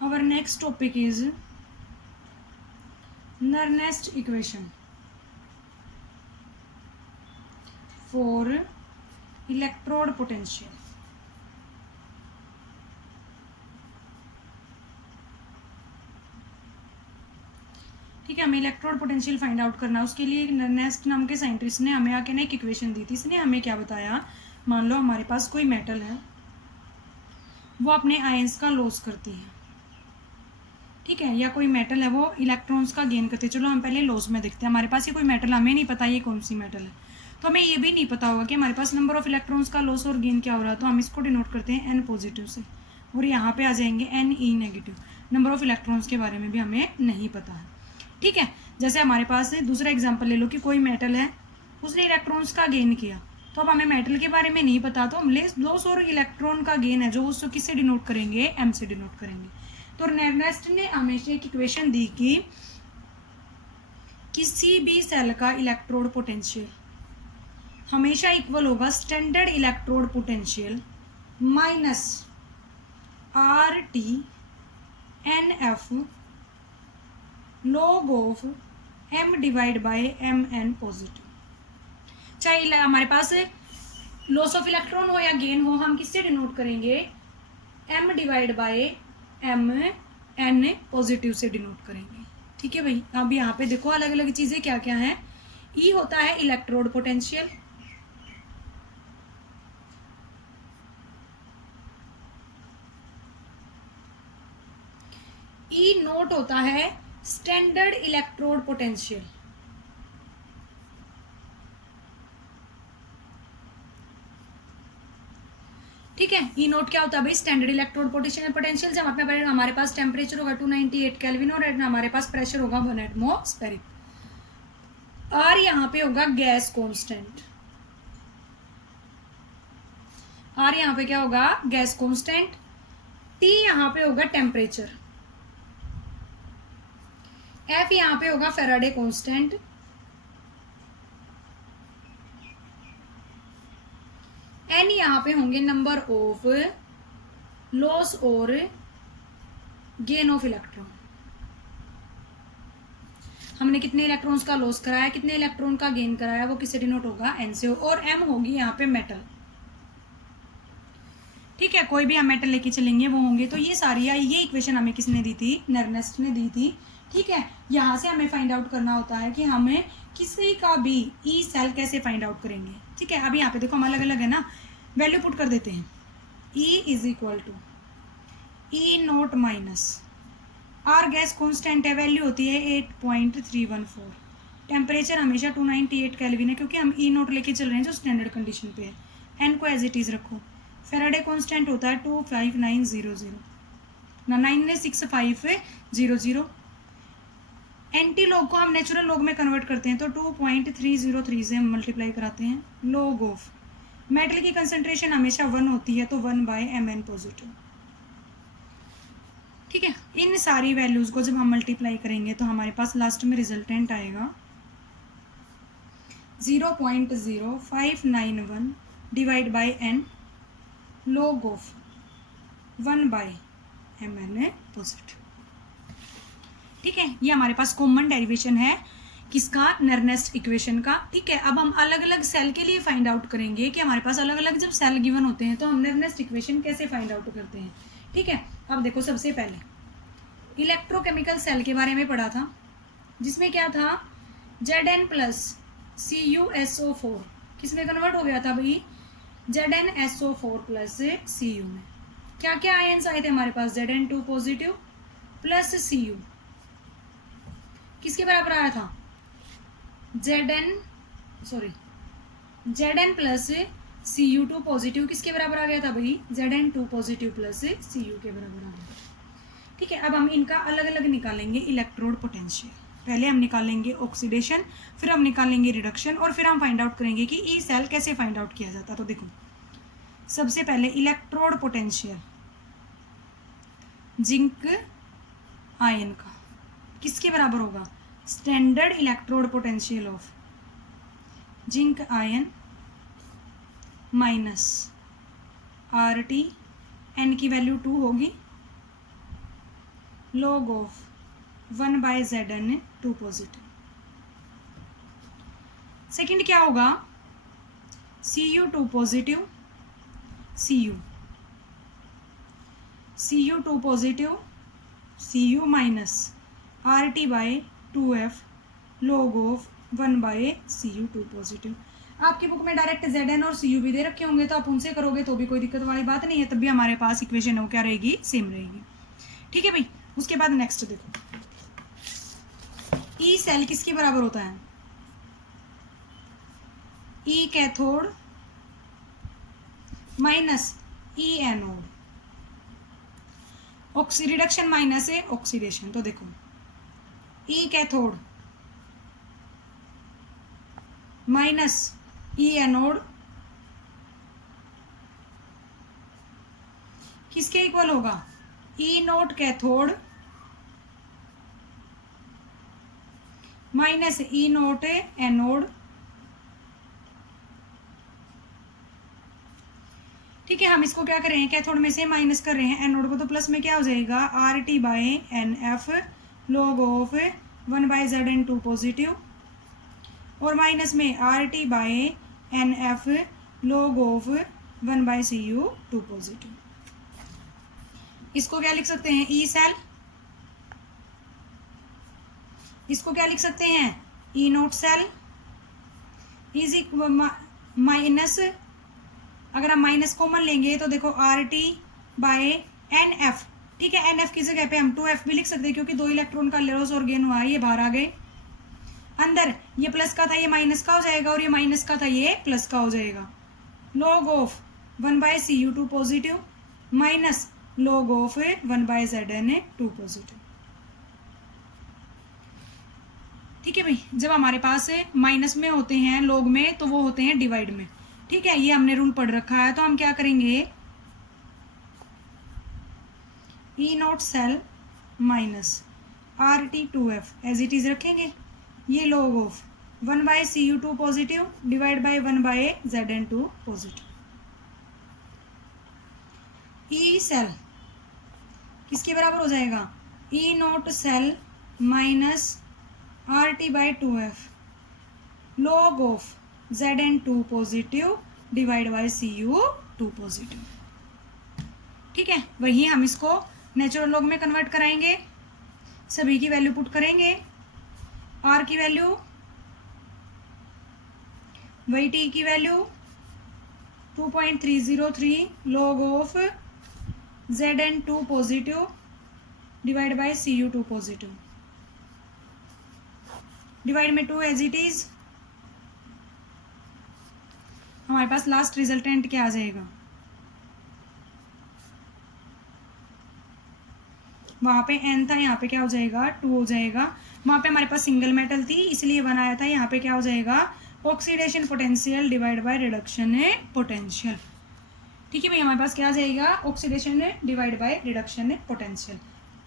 Our next topic is Nernst equation for electrode potential. ठीक है, हमें इलेक्ट्रोड पोटेंशियल फाइंड आउट करना है। उसके लिए नर्नेस्ट नाम के साइंटिस्ट ने हमें आके ना एक इक्वेशन दी थी। इसने हमें क्या बताया, मान लो हमारे पास कोई मेटल है, वो अपने आयंस का लॉस करती है, ठीक है, या कोई मेटल है वो इलेक्ट्रॉन्स का गेन करती है। चलो हम पहले लॉस में देखते हैं। हमारे पास ये कोई मेटल, हमें नहीं पता ये कौन सी मेटल है, तो हमें ये भी नहीं पता होगा कि हमारे पास नंबर ऑफ इलेक्ट्रॉन्स का लॉस और गेन क्या हो रहा है। तो हम इसको डिनोट करते हैं एन पॉजिटिव से, और यहाँ पे आ जाएंगे N E negative. Number of electrons के बारे में भी हमें नहीं पता है, ठीक है। जैसे हमारे पास दूसरा एग्जाम्पल ले लो कि कोई मेटल है, उसने इलेक्ट्रॉन्स का गेन किया, तो अब हमें मेटल के बारे में नहीं पता, तो हम लॉस और इलेक्ट्रॉन का गेन है जो उसको किससे डिनोट करेंगे, एम से डिनोट करेंगे। तो नर्नेस्ट ने हमेशा एक इक्वेशन दी कि किसी भी सेल का इलेक्ट्रोड पोटेंशियल हमेशा इक्वल होगा standard electrode potential minus R T N F log of M divide by M N positive. चाहे हमारे पास लॉस ऑफ इलेक्ट्रॉन हो या गेन हो, हम किससे डिनोट करेंगे, M divide by M N positive से डिनोट करेंगे, ठीक है भाई। अब यहाँ पे देखो अलग अलग चीजें क्या क्या है। ई होता है इलेक्ट्रोड पोटेंशियल, ई नोट होता है स्टैंडर्ड इलेक्ट्रोड पोटेंशियल, ठीक है। ई नोट क्या होता है भाई, स्टैंडर्ड इलेक्ट्रोड पोटेंशियल। जब हमारे पास टेम्परेचर होगा 298 केल्विन और हमारे पास प्रेशर होगा 1 एटमॉस्फेरिक। आर यहाँ पे होगा गैस कांस्टेंट, आर यहाँ पे क्या होगा, गैस कांस्टेंट। टी यहाँ पे होगा टेम्परेचर, एफ यहाँ पे होगा फेराडे कांस्टेंट, एन यहाँ पे होंगे नंबर ऑफ लॉस और गेन ऑफ इलेक्ट्रॉन। हमने कितने इलेक्ट्रॉन्स का लॉस कराया, कितने इलेक्ट्रॉन का गेन कराया, वो किससे डिनोट होगा, एन से। और एम होगी यहाँ पे मेटल, ठीक है। कोई भी हम मेटल लेके चलेंगे वो होंगे। तो ये सारी ये इक्वेशन हमें किसने दी थी, नर्नेस्ट ने दी थी, ठीक है। यहाँ से हमें फाइंड आउट करना होता है कि हमें किसी का भी ई सेल कैसे फाइंड आउट करेंगे, ठीक है। अभी यहाँ पे देखो हम अलग अलग है ना, वैल्यू पुट कर देते हैं। E is equal to E naught minus R gas constant है, वैल्यू होती है 8.314। टेम्परेचर हमेशा 298 केल्विन है क्योंकि हम ई नोट लेके चल रहे हैं जो स्टैंडर्ड कंडीशन पे है। एन को एज इट इज रखो। फेराडे कांस्टेंट होता है 25900 ना 96500। एंटी लॉग को हम नेचुरल लॉग में कन्वर्ट करते हैं तो 2.303 से हम मल्टीप्लाई कराते हैं। लॉग ऑफ मेटल की कंसंट्रेशन हमेशा 1 होती है तो 1 बाय एम एन पॉजिटिव, ठीक है। इन सारी वैल्यूज को जब हम मल्टीप्लाई करेंगे तो हमारे पास लास्ट में रिजल्टेंट आएगा 0.0591 divide by N log of 1 by M N positive, ठीक है। ये हमारे पास कॉमन डेरिवेशन है किसका, नर्नेस्ट इक्वेशन का, ठीक है। अब हम अलग अलग सेल के लिए फाइंड आउट करेंगे कि हमारे पास अलग अलग जब सेल गिवन होते हैं तो हम नर्नेस्ट इक्वेशन कैसे फाइंड आउट करते हैं, ठीक है। अब देखो सबसे पहले इलेक्ट्रोकेमिकल सेल के बारे में पढ़ा था, जिसमें क्या था, Zn प्लस CuSO4 किस में कन्वर्ट हो गया था भाई, ZnSO4 प्लस Cu में। क्या क्या आयंस आए थे हमारे पास, Zn2 पॉजिटिव प्लस Cu किसके बराबर आया था, Zn प्लस Cu2 पॉजिटिव किसके बराबर आ गया था भाई, Zn2 पॉजिटिव प्लस Cu के बराबर आ गया, ठीक है। अब हम इनका अलग अलग निकालेंगे इलेक्ट्रोड पोटेंशियल। पहले हम निकालेंगे ऑक्सीडेशन, फिर हम निकालेंगे रिडक्शन, और फिर हम फाइंड आउट करेंगे कि ई सेल कैसे फाइंड आउट किया जाता। तो देखो सबसे पहले इलेक्ट्रोड पोटेंशियल जिंक आयन का किसके बराबर होगा, standard electrode potential of zinc ion minus R T, N की वैल्यू 2 होगी, log of 1 by Zn2 positive. Second क्या होगा, Cu2 positive, Cu2 positive, Cu minus RT by 2F log of 1 by Cu2 positive. आपकी book में direct Zn और Cu भी दे रखे होंगे, तो आप उनसे करोगे तो भी कोई दिक्कत वाली बात नहीं है, तब भी हमारे पास इक्वेशन है वो क्या रहेगी, सेम रहेगी। ठीक है भाई। उसके बाद नेक्स्ट देखो, ई सेल किसके बराबर होता है, ई कैथोड माइनस ई एनोड, रिडक्शन माइनस है ऑक्सीडेशन। तो देखो ई कैथोड माइनस ई एनोड किसके इक्वल होगा, ई नोट कैथोड माइनस ई नोट एनोड। ठीक है, हम इसको क्या कर रहे हैं, कैथोड में से माइनस कर रहे हैं, एनोड को, तो प्लस में क्या हो जाएगा, R T by N F log of 1 by Zn2 positive, और माइनस में R T by N F log of 1 by Cu2 positive. इसको क्या लिख सकते हैं, ई सेल, इसको क्या लिख सकते हैं, E naught cell is minus, अगर हम माइनस कॉमन लेंगे तो देखो R T by N F. ठीक है, एन एफ की जगह पे हम 2F भी लिख सकते हैं, क्योंकि 2 इलेक्ट्रॉन का लॉस और गेन हुआ है, ये बाहर आ गए। अंदर ये प्लस का था, ये माइनस का हो जाएगा, और ये माइनस का था, ये प्लस का हो जाएगा। Log of 1 by Cu2 positive minus log of 1 by Zn2 positive. ठीक है भाई, जब हमारे पास माइनस में होते हैं लॉग में, तो वो होते हैं डिवाइड में। ठीक है, ये हमने रूल पढ़ रखा है, तो हम क्या करेंगे, E naught cell minus RT2F as it is रखेंगे, ये log of 1 by Cu2 positive divide by 1 by Zn2 positive. E cell किसके बराबर हो जाएगा, E naught cell minus RT by 2F log of Zn2 positive divide by Cu2 positive. ठीक है, वही हम इसको नेचुरल लॉग में कन्वर्ट कराएंगे, सभी की वैल्यू पुट करेंगे, R की वैल्यू वही T की value 2.303 log of Zn2 positive divide by Cu2 positive, divide में 2 एज इट इज। हमारे पास लास्ट रिजल्टेंट क्या आ जाएगा, वहां पे n था, यहाँ पे क्या हो जाएगा, 2 हो जाएगा। वहां पे हमारे पास सिंगल मेटल थी, इसलिए 1 आया था, यहाँ पे क्या हो जाएगा, oxidation potential divide by reduction potential. ठीक है भाई, हमारे पास क्या आ जाएगा, oxidation divide by reduction potential.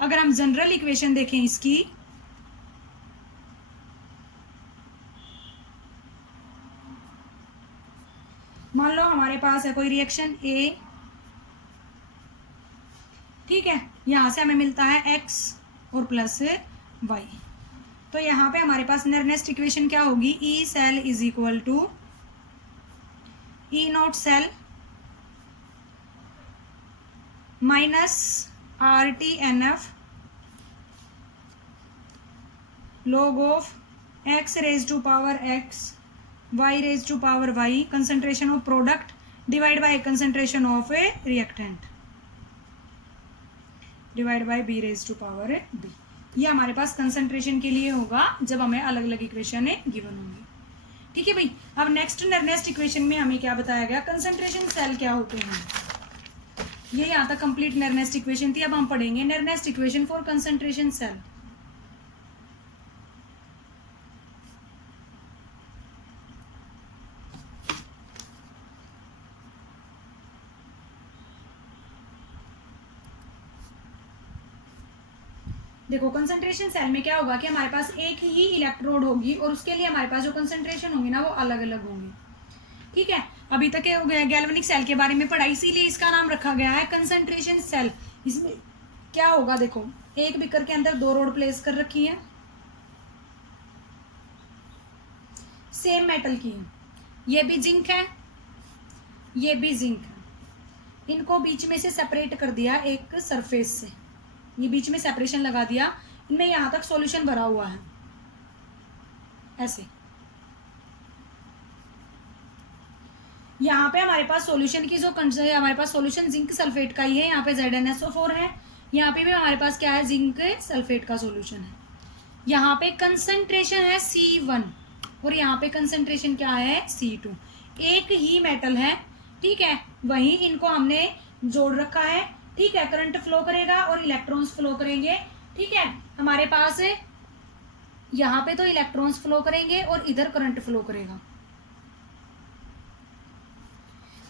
अगर हम जनरल इक्वेशन देखें इसकी, मान लो हमारे पास है कोई रिएक्शन A, ठीक है, यहां से हमें मिलता है X और प्लस Y, तो यहाँ पे हमारे पास नेक्स्ट इक्वेशन क्या होगी, E cell is equal to E naught cell minus RTNF log of X raise to power X Y raise to power Y concentration of product divide by concentration of A reactant divide by B raise to power B। ये हमारे पास concentration के लिए होगा जब हमें अलग अलग equation given होंगी। ठीक है भाई, अब नेक्स्ट इक्वेशन में हमें क्या बताया गया, कंसंट्रेशन सेल क्या होते हैं। ये यहाँ तक कंप्लीट नेक्स्ट इक्वेशन थी। अब हम पढ़ेंगे next equation for concentration cell. देखो कंसंट्रेशन सेल में क्या होगा कि हमारे पास एक ही इलेक्ट्रोड होगी और उसके लिए हमारे पास जो कंसंट्रेशन होंगी ना वो अलग अलग होंगी। ठीक है, अभी तक गैल्वेनिक सेल के बारे में पढ़ा, इसीलिए इसका नाम रखा गया है कंसंट्रेशन सेल। इसमें क्या होगा, देखो एक बीकर के अंदर 2 रॉड प्लेस कर रखी है, सेम मेटल की है, ये भी जिंक है, ये भी जिंक है। इनको बीच में से सेपरेट कर दिया एक सरफेस से, ये बीच में सेपरेशन लगा दिया, इनमें यहां तक सॉल्यूशन भरा हुआ है ऐसे। यहाँ पे हमारे पास सॉल्यूशन की जो हमारे पास सॉल्यूशन जिंक सल्फेट का ही है, यहाँ पे ZnSO4 है, यहाँ पे भी हमारे पास क्या है, जिंक सल्फेट का सॉल्यूशन है। यहाँ पे कंसंट्रेशन है C1 और यहाँ पे कंसंट्रेशन क्या है, C2। एक ही मेटल है, ठीक है, वहीं इनको हमने जोड़ रखा है, ठीक है। करंट फ्लो करेगा और इलेक्ट्रॉन्स फ्लो करेंगे, ठीक है। हमारे पास यहाँ पे तो इलेक्ट्रॉन्स फ्लो करेंगे और इधर करंट फ्लो करेगा।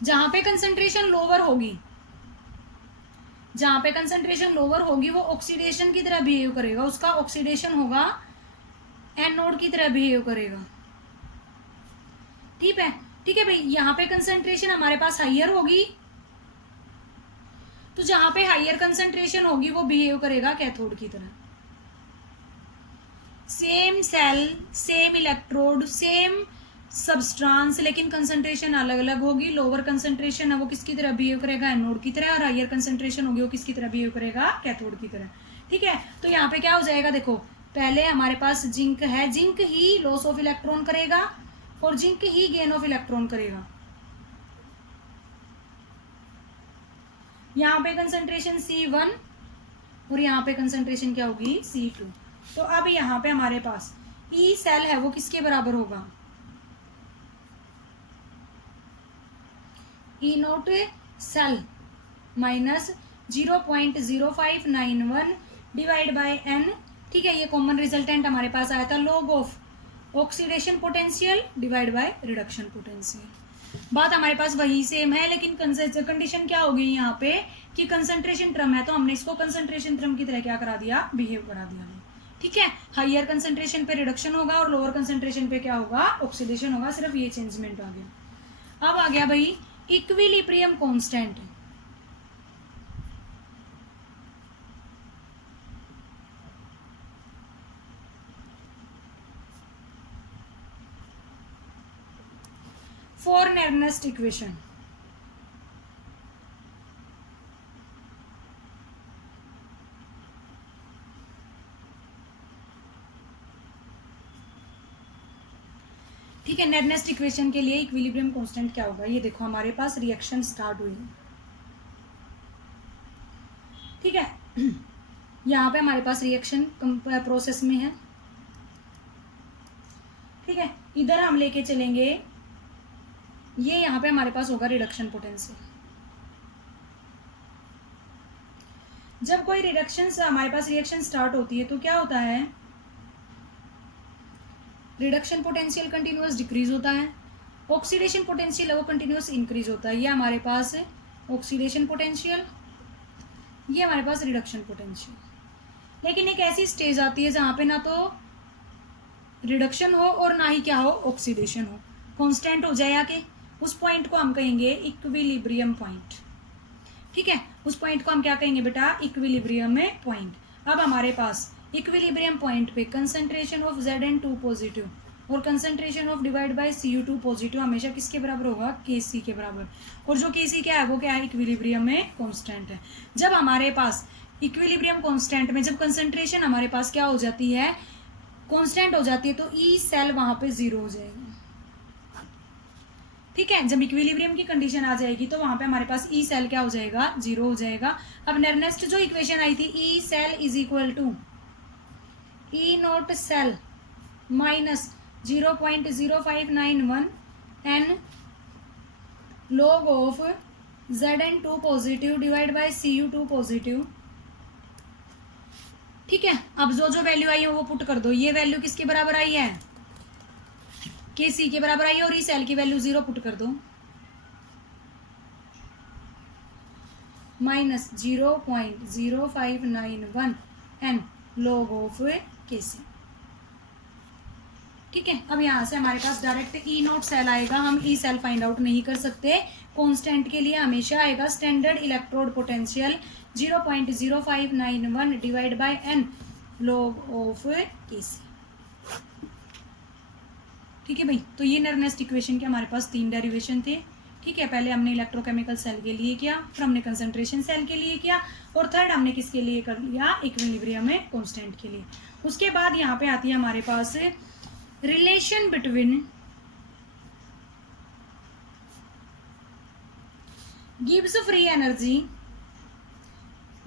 जहां पे कंसंट्रेशन लोअर होगी, जहां पे कंसंट्रेशन लोअर होगी वो ऑक्सीडेशन की तरह बिहेव करेगा, उसका ऑक्सीडेशन होगा, एनोड की तरह बिहेव करेगा, ठीक है, ठीक है भाई। यहाँ पे कंसंट्रेशन हमारे पास हाइयर होगी, तो जहां पे हाइयर कंसंट्रेशन होगी वो बिहेव करेगा कैथोड की तरह। Same cell, same electrode, same substance, लेकिन कंसंट्रेशन अलग अलग होगी। लोअर कंसंट्रेशन है वो किसकी तरह बिहेव करेगा, एनोड की तरह, और हाइयर कंसंट्रेशन होगी वो किसकी तरह बिहेव करेगा, कैथोड की तरह, ठीक है। तो यहाँ पे क्या हो जाएगा, देखो पहले हमारे पास जिंक है, zinc he loss of electron करेगा और zinc he gain of electron करेगा। यहाँ पे कंसंट्रेशन C1 और यहाँ पे कंसंट्रेशन क्या होगी, C2। तो अब यहाँ पे हमारे पास E सेल है वो किसके बराबर होगा, E naught cell minus 0.0591 divide by n, ठीक है। ये कॉमन रिजल्टेंट हमारे पास आया था, log of oxidation potential divide by reduction potential. बात हमारे पास वही सेम है, लेकिन कंडीशन क्या होगी यहाँ पे कि कंसंट्रेशन टर्म है, तो हमने इसको कंसंट्रेशन टर्म की तरह क्या करा दिया, बिहेव करा दिया, ठीक है। हाइयर कंसंट्रेशन पे रिडक्शन होगा और लोअर कंसंट्रेशन पे क्या होगा, ऑक्सीडेशन होगा, सिर्फ ये चेंजमेंट आ गया। अब आ गया भाई इक्विलिब्रियम कांस्टेंट। फॉर नेर्नेस्ट इक्वेशन, ठीक है। नेर्नेस्ट इक्वेशन के लिए इक्विलिब्रियम कांस्टेंट क्या होगा, ये देखो हमारे पास रिएक्शन स्टार्ट हुई, ठीक है। यहाँ पे हमारे पास रिएक्शन प्रोसेस में है, ठीक है। इधर हम लेके चलेंगे, ये यहाँ पे हमारे पास होगा रिडक्शन पोटेंशियल। जब कोई रिडक्शन हमारे पास रिएक्शन स्टार्ट होती है तो क्या होता है, रिडक्शन पोटेंशियल कंटिन्यूअस डिक्रीज होता है, ऑक्सीडेशन पोटेंशियल है वो कंटिन्यूअस इंक्रीज होता है। ये हमारे पास है ऑक्सीडेशन पोटेंशियल, ये हमारे पास रिडक्शन पोटेंशियल। लेकिन एक ऐसी स्टेज आती है जहाँ पे ना तो रिडक्शन हो और ना ही क्या हो, ऑक्सीडेशन हो, कांस्टेंट हो जाए आके, उस पॉइंट को हम कहेंगे इक्विलिब्रियम पॉइंट, ठीक है। उस पॉइंट को हम क्या कहेंगे बेटा, इक्विलिब्रियम में पॉइंट। अब हमारे पास इक्विलिब्रियम पॉइंट पे कंसंट्रेशन ऑफ Zn2 पॉजिटिव और concentration of divide by Cu2 positive हमेशा किसके बराबर होगा, Kc के बराबर। और जो Kc क्या है वो क्या है, इक्विलिब्रियम में कांस्टेंट है। जब हमारे पास इक्विलिब्रियम कांस्टेंट में जब कंसंट्रेशन हमारे पास क्या हो जाती है, कांस्टेंट हो जाती है, तो ई सेल वहां पे 0 हो जाएगी, ठीक है। जब इक्विलिब्रियम की कंडीशन आ जाएगी तो वहां पे हमारे पास ई सेल क्या हो जाएगा, 0 हो जाएगा। अब नेर्नेस्ट जो इक्वेशन आई थी, E cell is equal to E naught cell minus 0.0591 n log of Zn2 positive divide by Cu2 positive, ठीक है। अब जो जो वैल्यू आई है वो पुट कर दो। ये वैल्यू किसके बराबर आई है, Kc के बराबर आई है, और ई सेल की वैल्यू 0 पुट कर दो, minus 0.0591 n log of Kc, ठीक है। अब यहाँ से हमारे पास डायरेक्ट ई नोट सेल आएगा, हम ई सेल फाइंड आउट नहीं कर सकते। कांस्टेंट के लिए हमेशा आएगा standard electrode potential, 0.0591 divide by n log of Kc। ठीक है भाई, तो ये नरनेस्ट इक्वेशन के हमारे पास 3 डेरिवेशन थे। ठीक है, पहले हमने इलेक्ट्रोकेमिकल सेल के लिए किया, फिर हमने कंसंट्रेशन सेल के लिए किया, और थर्ड हमने किसके लिए कर लिया, इक्विलिब्रियम में कांस्टेंट के लिए। उसके बाद यहाँ पे आती है हमारे पास relation between Gibbs free energy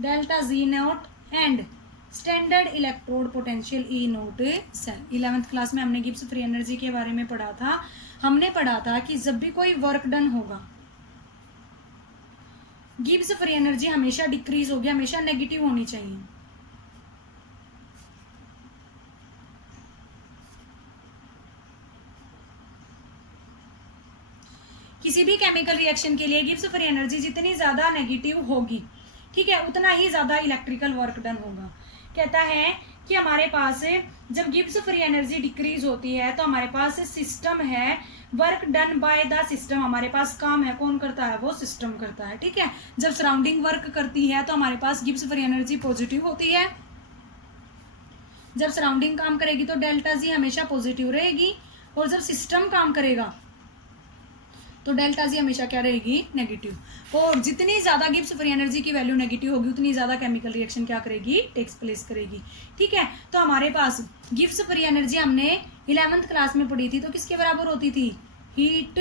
delta G naught and standard electrode potential E naught cell. 11th class में हमने गिब्स फ्री एनर्जी के बारे में पढ़ा था। हमने पढ़ा था कि जब भी कोई वर्क डन होगा, गिब्स फ्री एनर्जी हमेशा डिक्रीज होगी, हमेशा नेगेटिव होनी चाहिए। किसी भी केमिकल रिएक्शन के लिए गिब्स फ्री एनर्जी जितनी ज्यादा नेगेटिव होगी, ठीक है, उतना ही ज्यादा इलेक्ट्रिकल वर्क डन होगा। कहता है कि हमारे पास जब गिब्स फ्री एनर्जी डिक्रीज होती है तो हमारे पास सिस्टम है, work done by the system, हमारे पास काम है, कौन करता है, वो सिस्टम करता है। ठीक है, जब सराउंडिंग वर्क करती है तो हमारे पास गिब्स फ्री एनर्जी पॉजिटिव होती है। जब सराउंडिंग काम करेगी तो डेल्टा जी हमेशा पॉजिटिव रहेगी, और जब सिस्टम काम करेगा तो डेल्टा जी हमेशा क्या रहेगी, नेगेटिव। और जितनी ज्यादा गिब्स फ्री एनर्जी की वैल्यू नेगेटिव होगी, उतनी ज्यादा केमिकल रिएक्शन क्या करेगी, टेक्स प्लेस करेगी। ठीक है, तो हमारे पास गिब्स फ्री एनर्जी हमने 11th क्लास में पढ़ी थी, तो किसके बराबर होती थी, heat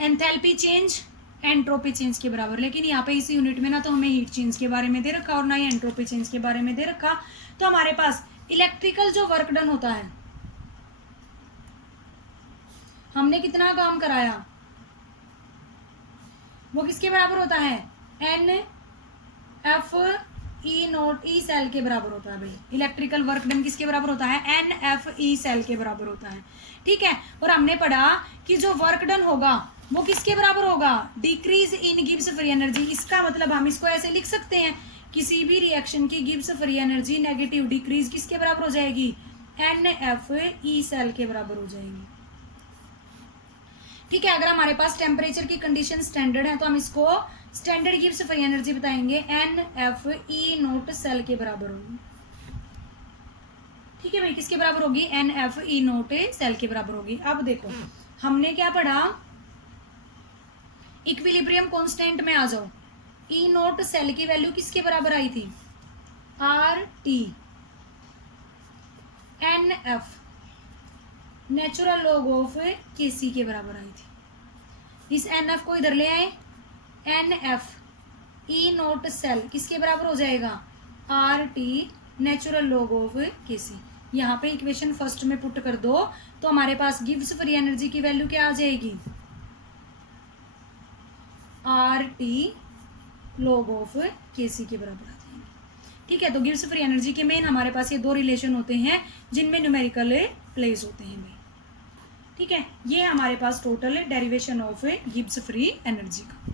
enthalpy change entropy change के बराबर। लेकिन यहाँ पे इस यूनिट में ना तो हमें हीट चेंज के बारे में दे रखा और ना ही एंट्रोपी चेंज के बारे में दे रखा। तो हमारे पास इलेक्ट्रिकल जो वर्क डन होता है, हमने कितना काम कराया, वो किसके बराबर होता है, N F E naught E cell के बराबर होता है। भाई इलेक्ट्रिकल वर्क डन किसके बराबर होता है, एन एफ ई सेल के बराबर होता है। ठीक है, और हमने पढ़ा कि जो वर्क डन होगा वो किसके बराबर होगा, decrease in Gibbs free energy. इसका मतलब हम इसको ऐसे लिख सकते हैं, किसी भी रिएक्शन की Gibbs free energy negative decrease किसके बराबर हो जाएगी, एन एफ ई सेल के बराबर हो जाएगी। ठीक है, अगर हमारे पास टेम्परेचर की कंडीशन स्टैंडर्ड है तो हम इसको स्टैंडर्ड गिब्स फ्री एनर्जी बताएंगे, N F E naught cell के बराबर होगी। ठीक है भाई, किसके बराबर होगी, N F E naught cell के बराबर होगी। अब देखो हमने क्या पढ़ा, इक्विलिब्रियम कांस्टेंट में आ जाओ, ई नोट सेल की वैल्यू किसके बराबर आई थी, R T N F natural log of KC के बराबर आई थी। इस एन एफ को इधर ले आए, n F E naught cell किसके बराबर हो जाएगा, R T natural log of KC. यहाँ पे इक्वेशन फर्स्ट में पुट कर दो तो हमारे पास गिब्स फ्री एनर्जी की वैल्यू क्या आ जाएगी, R T log of KC के बराबर आ जाएगी। ठीक है, तो गिब्स फ्री एनर्जी के मेन हमारे पास ये दो रिलेशन होते हैं जिनमें न्यूमेरिकल प्लेस होते हैं भाई। ठीक है, ये हमारे पास total derivation of Gibbs free energy का।